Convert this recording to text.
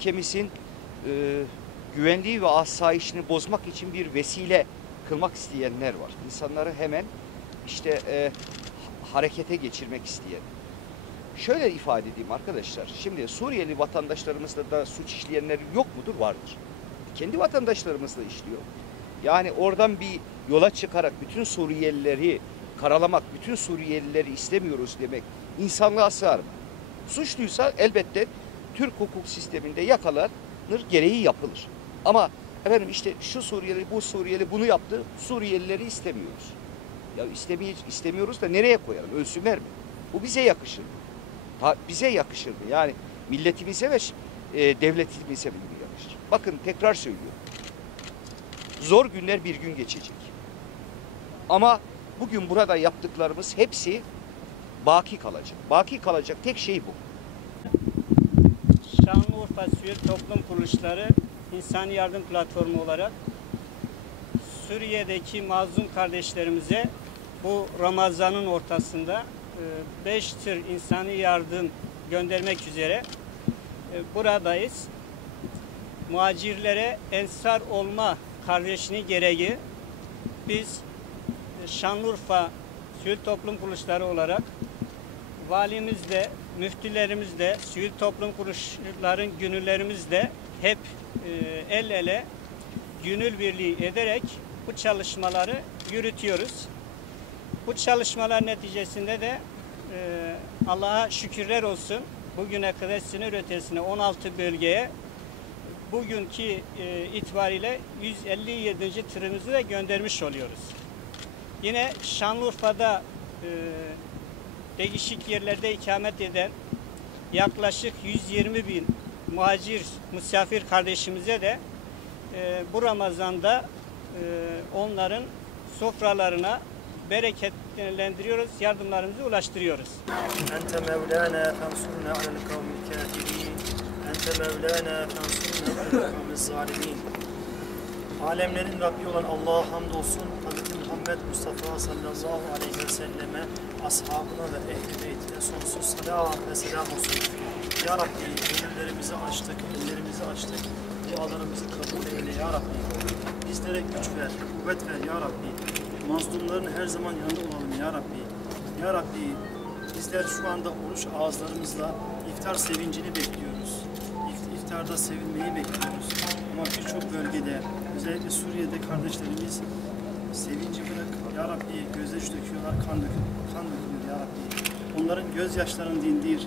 ülkemizin güvenliği ve asayişini bozmak için bir vesile kılmak isteyenler var. İnsanları hemen işte harekete geçirmek isteyen. Şöyle ifade edeyim arkadaşlar. Şimdi Suriyeli vatandaşlarımızda da suç işleyenler yok mudur? Vardır. Kendi vatandaşlarımız da işliyor. Yani oradan bir yola çıkarak bütün Suriyelileri karalamak, bütün Suriyelileri istemiyoruz demek insanlığa sığar mı? Suçluysa elbette Türk hukuk sisteminde yakalanır, gereği yapılır. Ama efendim işte şu Suriyeli, bu Suriyeli bunu yaptı, Suriyelileri istemiyoruz. Ya istemiyoruz da nereye koyalım? Ölsünler mi? Bu bize yakışır mı? Bize yakışır mı? Yani milletimize ve devletimize mi yakışır? Bakın tekrar söylüyorum. Zor günler bir gün geçecek. Ama bugün burada yaptıklarımız hepsi baki kalacak. Baki kalacak tek şey bu. Şanlıurfa Sivil Toplum Kuruluşları İnsani Yardım Platformu olarak Suriye'deki mazlum kardeşlerimize bu Ramazan'ın ortasında 5 tır insani yardım göndermek üzere buradayız. Muhacirlere ensar olma kardeşliği gereği biz Şanlıurfa Sivil Toplum Kuruluşları olarak valimiz de, müftülerimiz de, sivil toplum kuruluşların gönüllerimiz de hep el ele gönül birliği ederek bu çalışmaları yürütüyoruz. Bu çalışmalar neticesinde de Allah'a şükürler olsun. Bugüne kadar sınır ötesine 16 bölgeye bugünkü itibariyle 157. tırımızı da göndermiş oluyoruz. Yine Şanlıurfa'da değişik yerlerde ikamet eden yaklaşık 120 bin muhacir, misafir kardeşimize de bu Ramazan'da onların sofralarına bereketlendiriyoruz, yardımlarımızı ulaştırıyoruz. Ente Mevlana fansurna alel kavmil kafirin. Ente Mevlana fansurna alel kavmil zalimin. Alemlerin Rabbi olan Allah'a hamdolsun. Hz. Muhammed Mustafa sallallahu aleyhi ve selleme, ashabına ve ehl-i beytine sonsuz salat ve selam olsun. Ya Rabbi, gönüllerimizi açtık, ellerimizi açtık. Dualarımızı kabul eyle Ya Rabbi. Bizlere güç ver, kuvvet ver Ya Rabbi. Mazlumların her zaman yanında olalım Ya Rabbi. Ya Rabbi, bizler şu anda oruç ağızlarımızla iftar sevincini bekliyoruz. İftarda sevinmeyi bekliyoruz. Ama birçok bölgede, özellikle Suriye'de kardeşlerimiz sevinci bırak Ya Rabbi, gözyaşı döküyorlar, kan döküyor Ya Rabbi. Onların gözyaşlarını dindir.